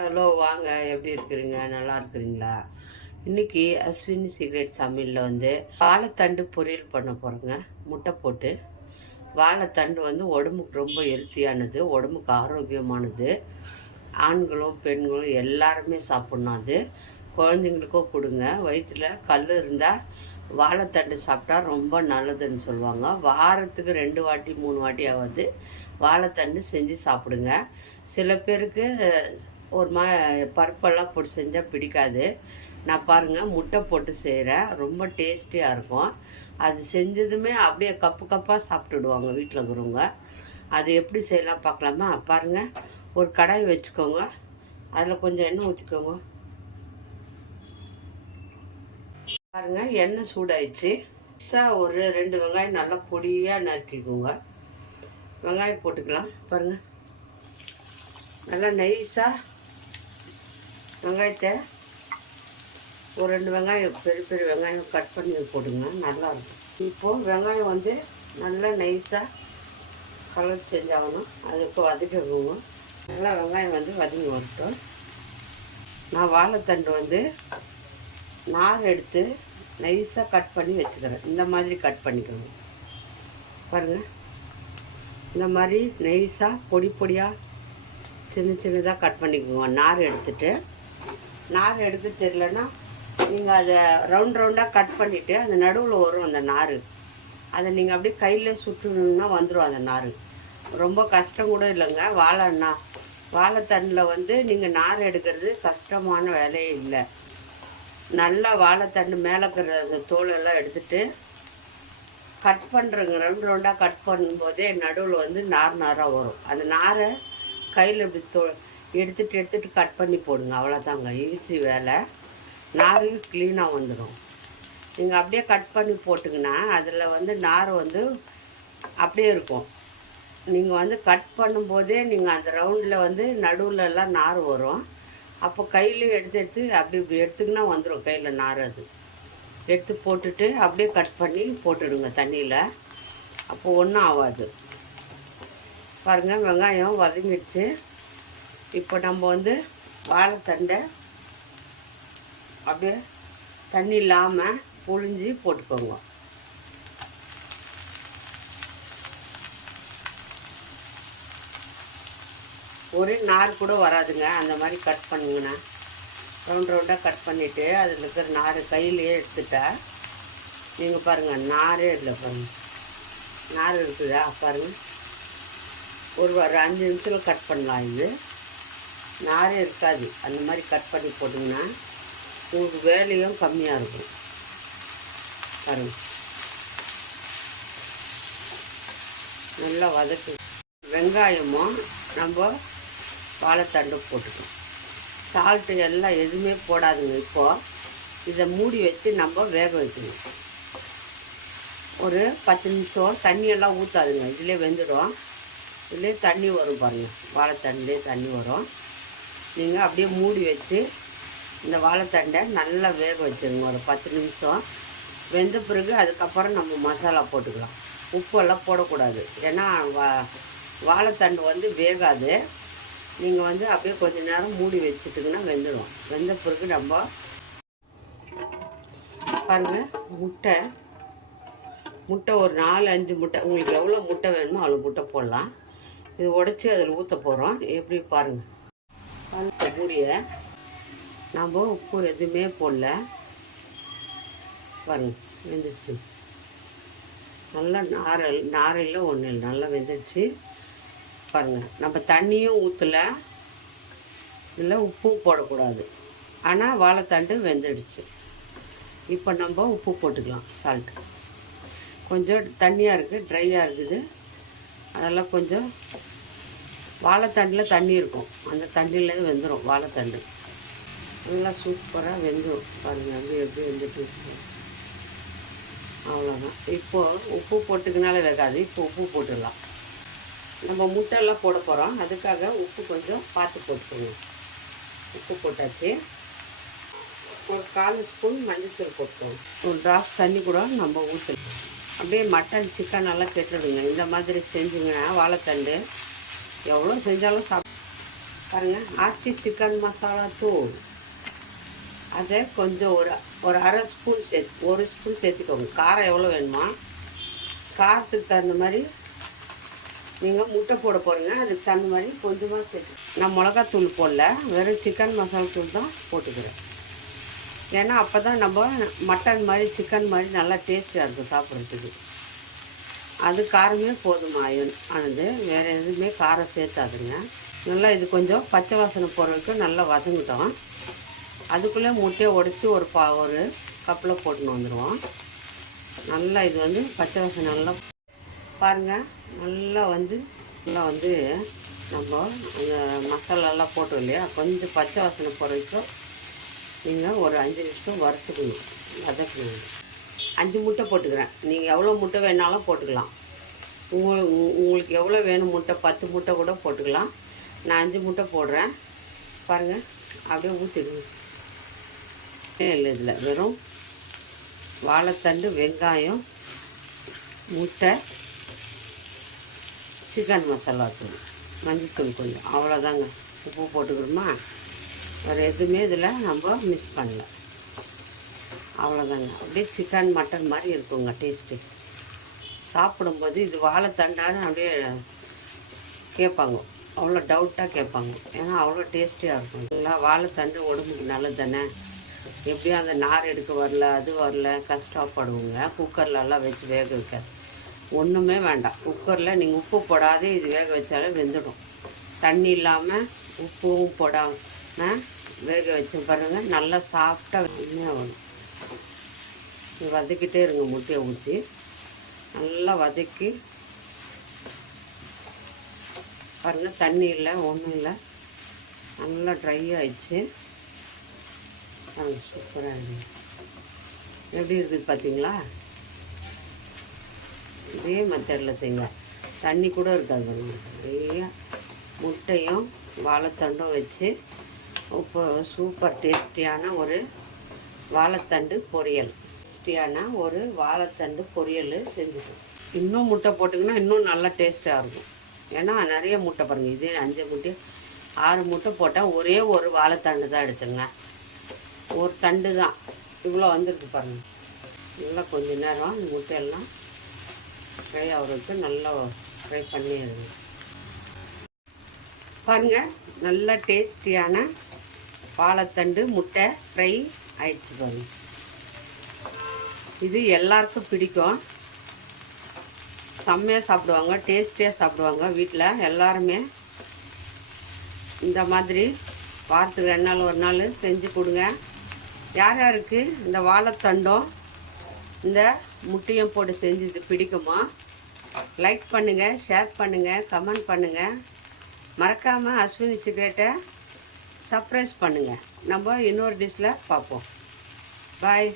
Hello, வாங்க. எப்படி இருக்கிறீங்க? நல்லா இருக்கிறீங்களா? இன்னைக்கு அஸ்வினி சீக்ரெட் சமையலில் வாழைத்தண்டு பொரியல் பண்ண போகிறோங்க. முட்டை போட்டு. வாழைத்தண்டு உடம்புக்கு ரொம்ப ஹெல்த்தியானது, உடம்புக்கு ஆரோக்கியமானது. ஆண்களும் பெண்களும் எல்லாருமே சாப்பிட்ணும். அது குழந்தைங்களுக்கும் கொடுங்க. வயிற்றில் கல் இருந்தால் வாழைத்தண்டு சாப்பிட்டா ரொம்ப நல்லதுன்னு சொல்லுவாங்க. வாரத்துக்கு 2 வாட்டி 3 வாட்டியாவது வாழைத்தண்டு செஞ்சு சாப்பிடுங்க. சில பேருக்கு ஒரு பருப்பெல்லாம் போட்டு செஞ்சால் பிடிக்காது. நான் பாருங்கள், முட்டை போட்டு செய்கிறேன். ரொம்ப டேஸ்டியாக இருக்கும். அது செஞ்சதுமே அப்படியே கப்பு கப்பாக சாப்பிட்டுடுவாங்க வீட்டில் இருக்கிறவங்க. அது எப்படி செய்யலாம் பார்க்கலாமா? பாருங்கள், ஒரு கடாய் வச்சுக்கோங்க. அதில் கொஞ்சம் எண்ணெய் ஊற்றிக்கோங்க. பாருங்கள், எண்ணெய் சூடாயிடுச்சு. ஒரு 2 வெங்காயம் நல்லா பொடியாக நறுக்கிக்கோங்க. வெங்காயம் போட்டுக்கலாம். பாருங்கள், நல்லா நைஸாக வெங்காயத்தை ஒரு 2 வெங்காயம் பெரிய பெரிய வெங்காயம் கட் பண்ணி போடுங்க. நல்லாயிருக்கும். இப்போது வெங்காயம் நல்லா நைஸாக கலர் சேஞ்ச் ஆகணும். அதுக்கு வதக்கிக்கோங்க. நல்லா வெங்காயம் வதங்கி வரட்டும். நான் வாழைத்தண்டு நார் எடுத்து நைஸாக கட் பண்ணி வச்சுக்கிறேன். இந்த மாதிரி கட் பண்ணிக்கோங்க. பாருங்கள், இந்த மாதிரி நைஸாக பொடி பொடியாக சின்ன சின்னதாக கட் பண்ணிக்கோங்க. நார் எடுத்து தெரியலன்னா நீங்கள் அதை ரவுண்டாக கட் பண்ணிவிட்டு அந்த நடுவில் வரும் அந்த நார். அதை நீங்கள் அப்படியே கையில் சுட்டுணுன்னா வந்துடும் அந்த நார். ரொம்ப கஷ்டம் கூட இல்லைங்க. வாழைத்தண்டில் நீங்கள் நார் எடுக்கிறது கஷ்டமான வேலையே இல்லை. நல்லா வாழைத்தண்டு மேலே இருக்கிற அந்த தோலெல்லாம் எடுத்துகிட்டு கட் பண்ணுறங்க. ரவுண்டாக கட் பண்ணும்போதே நடுவில் நாராக வரும். அந்த நாரை கையில் இப்படி எடுத்துகிட்டு கட் பண்ணி போடுங்க. அவ்வளோதாங்க, ஈஸி வேலை. நார் க்ளீனாக வந்துடும். நீங்கள் அப்படியே கட் பண்ணி போட்டிங்கன்னா அதில் நார் அப்படியே இருக்கும். நீங்கள் கட் பண்ணும்போதே நீங்கள் அந்த ரவுண்டில் நடுவில்லாம் நார் வரும். அப்போ கையிலையும் எடுத்து அப்படி இப்படி எடுத்துக்கினா வந்துடும் கையில் நார். அது எடுத்து போட்டுட்டு அப்படியே கட் பண்ணி போட்டுடுங்க தண்ணியில். அப்போ ஒன்றும் ஆகாது. பாருங்கள், வெங்காயம் வதங்கிடுச்சு. இப்போ நம்ம வாழைத்தண்டை அப்படியே தண்ணி இல்லாமல் புழிஞ்சி போட்டுக்கோங்க. ஒரே நார் கூட வராதுங்க. அந்த மாதிரி கட் பண்ணுங்கண்ணா. ரவுண்டாக கட் பண்ணிவிட்டு அதில் இருக்கிற நார் கையிலையே எடுத்துட்டா நீங்கள் பாருங்கள், நாரே இல்லை. பாருங்கள், நார் இருக்குதா? பாருங்கள், ஒரு 5 நிமிஷத்தில் கட் பண்ணலாம். இது நாரே இருக்காது. அந்த மாதிரி கட் பண்ணி போட்டிங்கன்னா உங்களுக்கு வேலையும் கம்மியாக இருக்கும். பாருங்கள், நல்லா வதக்கு. வெங்காயமும் நம்ம வாழைத்தண்டு போட்டுக்கணும். சால்ட்டு எல்லாம் எதுவுமே போடாதுங்க. இப்போது இதை மூடி வச்சு நம்ம வேக வைக்கணும். ஒரு 10 நிமிஷம். தண்ணியெல்லாம் ஊற்றாதுங்க, இதிலே வெந்துடும். இதுலேயே தண்ணி வரும் பாருங்கள், வாழைத்தண்டுலேயே தண்ணி வரும். நீங்கள் அப்படியே மூடி வச்சு இந்த வாழைத்தண்டை நல்லா வேக வச்சுருங்க. ஒரு 10 நிமிஷம் வெந்த பிறகு அதுக்கப்புறம் நம்ம மசாலா போட்டுக்கலாம். உப்பெல்லாம் போடக்கூடாது. ஏன்னா வாழைத்தண்டு வேகாது. நீங்கள் அப்படியே கொஞ்சம் நேரம் மூடி வச்சுட்டிங்கன்னா வெந்துடும். வெந்த பிறகு நம்ம பாருங்கள், முட்டை ஒரு 4-5 முட்டை, உங்களுக்கு எவ்வளோ முட்டை வேணுமோ அவ்வளோ முட்டை போடலாம். இது உடச்சி அதில் ஊற்ற போகிறோம். எப்படி பாருங்கள். அந்த மூடியை நம்ம உப்பு எதுவுமே போடல. பாருங்கள், வெந்துடுச்சு. நல்லா நாரில் ஒன்று நல்லா வெந்துடுச்சு. பாருங்கள், நம்ம தண்ணியும் ஊற்றலை, இதில் உப்பும் போடக்கூடாது. ஆனால் வாழைத்தண்டு வெந்துடுச்சு. இப்போ நம்ம உப்பு போட்டுக்கலாம். சால்ட்டு கொஞ்சம் தண்ணியாக இருக்குது, ட்ரையாக இருக்குது. அதெல்லாம் கொஞ்சம் வாழைத்தண்டில் தண்ணி இருக்கும். அந்த தண்ணியில் வெந்துடும் வாழைத்தண்டு. நல்லா சூப்பராக வெந்துடும். பாருங்கள், அது எப்படி வெந்துட்டு அவ்வளோதான். இப்போது உப்பு போட்டுக்கினாலே வேகாது. இப்போ உப்பு போட்டுடலாம். நம்ம முட்டையெல்லாம் போட போகிறோம். அதுக்காக உப்பு கொஞ்சம் பார்த்து போட்டுக்கோங்க. உப்பு போட்டாச்சு. ஒரு 1/4 ஸ்பூன் மஞ்சள் போட்டுக்கோங்க. ஒரு டிராப் தண்ணி கூட நம்ம ஊற்றணும். அப்படியே மட்டன் சிக்கன் எல்லாம் கெட்டுடுங்க. இந்த மாதிரி செஞ்சுங்கன்னா வாழைத்தண்டு எவ்வளோ செஞ்சாலும் பாருங்கள், ஆச்சி சிக்கன் மசாலா தூள் அதை கொஞ்சம் ஒரு அரை ஸ்பூன் ஒரு ஸ்பூன் சேர்த்துக்கோங்க. காரம் எவ்வளோ வேணுமா காரத்துக்கு தகுந்த மாதிரி நீங்கள் முட்டை போட போகிறீங்க, அதுக்கு தகுந்த மாதிரி கொஞ்சமாக சேர்த்து. நான் மிளகாத்தூள் போடல, வெறும் சிக்கன் மசாலா தூள் தான் போட்டுக்கிறேன். ஏன்னா அப்போ தான் நம்ம மட்டன் மாதிரி சிக்கன் மாதிரி நல்லா டேஸ்ட்டாக இருக்கும் சாப்பிட்றதுக்கு. அது காரமே போதுமா ஆனது, வேறு எதுவுமே காரம் சேர்த்தாதுங்க. நல்லா இது கொஞ்சம் பச்சை வாசனை போகிற வரைக்கும் நல்லா வதங்கிட்டோம். அதுக்குள்ளே முட்டையை உடச்சி ஒரு கப்பில் போட்டுன்னு வந்துடுவோம். நல்லா இது வந்து பச்சை வாசனை நல்லா பாருங்கள், நல்லா வந்து நம்ம அந்த மசாலாலாம் போட்டோம் இல்லையா, கொஞ்சம் பச்சை வாசனை போகிற வரைக்கும் நீங்கள் ஒரு 5 நிமிஷம் வறுத்துக்கணும், வதக்கணும். 5 முட்டை போட்டுக்கிறேன். நீங்கள் எவ்வளோ முட்டை வேணாலும் போட்டுக்கலாம். உங்களுக்கு எவ்வளோ வேணும் முட்டை, 10 முட்டை கூட போட்டுக்கலாம். நான் 5 முட்டை போடுறேன். பாருங்கள், அப்படியே ஊற்றிடுங்க. இல்லை, இதில் வெறும் வாழைத்தண்டு, வெங்காயம், முட்டை, சிக்கன் மசாலா தூள், மஞ்சத்தூள் கொஞ்சம், அவ்வளோதாங்க. உப்பு போட்டுக்கிறோமா, வேறு எதுவுமே இதில் நம்ம மிக்ஸ் பண்ணல. அவ்வளோதாங்க. அப்படியே சிக்கன் மட்டன் மாதிரி இருக்குங்க டேஸ்ட்டு. சாப்பிடும்போது இது வாழைத்தண்டான்னு அப்படியே கேட்பாங்க, அவ்வளோ டவுட்டாக கேட்பாங்க. ஏன்னா அவ்வளோ டேஸ்டியாக இருக்கும். இல்லை, வாழைத்தண்டு உடம்புக்கு நல்லது தானே. எப்படியும் அந்த நார் எடுக்க வரல, அது வரல, கஷ்டப்படுவோங்க. குக்கர்லலாம் வச்சு வேக வைக்காது, ஒன்றுமே வேண்டாம். குக்கரில் நீங்கள் உப்பு போடாதே இது வேக வச்சாலே வெந்துடும். தண்ணி இல்லாமல் உப்பும் போடாமல் வேக வச்சு பாருங்கள், நல்லா சாஃப்டாக வெண்மையாக வரும். இது வதக்கிட்டே இருங்க. முட்டையை ஊற்றி நல்லா வதக்கி பாருங்கள், தண்ணி இல்லை, ஒன்றும் இல்லை, நல்லா ட்ரை ஆயிடுச்சு. சூப்பராக இருக்குது. எப்படி இருக்குது பார்த்தீங்களா? இதே மெத்தடில் செய்யுங்க, தண்ணி கூட இருக்காது. நிறைய முட்டையும் வாழைத்தண்டும் வச்சு இப்போ சூப்பர் டேஸ்டியான ஒரு வாழைத்தண்டு பொரியல், செஞ்சுக்கணும். இன்னும் முட்டை போட்டிங்கன்னா இன்னும் நல்லா டேஸ்ட்டாக இருக்கும். ஏன்னா நிறைய முட்டை பாருங்கள், இதே 5 முட்டை 6 முட்டை போட்டால் ஒரே ஒரு வாழைத்தண்டு தான் எடுத்துங்க. ஒரு தண்டு தான் இவ்வளோ வந்துருக்கு பாருங்கள். நல்லா கொஞ்சம் நேரம் இந்த முட்டையெல்லாம் ஃப்ரை ஆகிறதுக்கு நல்லா ஃப்ரை பண்ணிடுங்க. பாருங்கள், நல்லா டேஸ்டியான வாழைத்தண்டு முட்டை ஃப்ரை ஆயிடுச்சு பாருங்கள். இது எல்லாருக்கும் பிடிக்கும், செம்மையாக சாப்பிடுவாங்க, டேஸ்டியாக சாப்பிடுவாங்க. வீட்டில் எல்லாருமே இந்த மாதிரி வாரத்துக்கு 2 நாள் 1 நாள் செஞ்சு கொடுங்க. யார் யாருக்கு இந்த வாழைத்தண்டும் இந்த முட்டையும் போட்டு செஞ்சது பிடிக்குமோ லைக் பண்ணுங்கள், ஷேர் பண்ணுங்கள், கமெண்ட் பண்ணுங்கள். மறக்காமல் அஸ்வினி சீக்ரெட்டை சப்ஸ்கிரைப் பண்ணுங்கள். நம்ம இன்னொரு டிஷ்ஷில் பார்ப்போம். பாய்.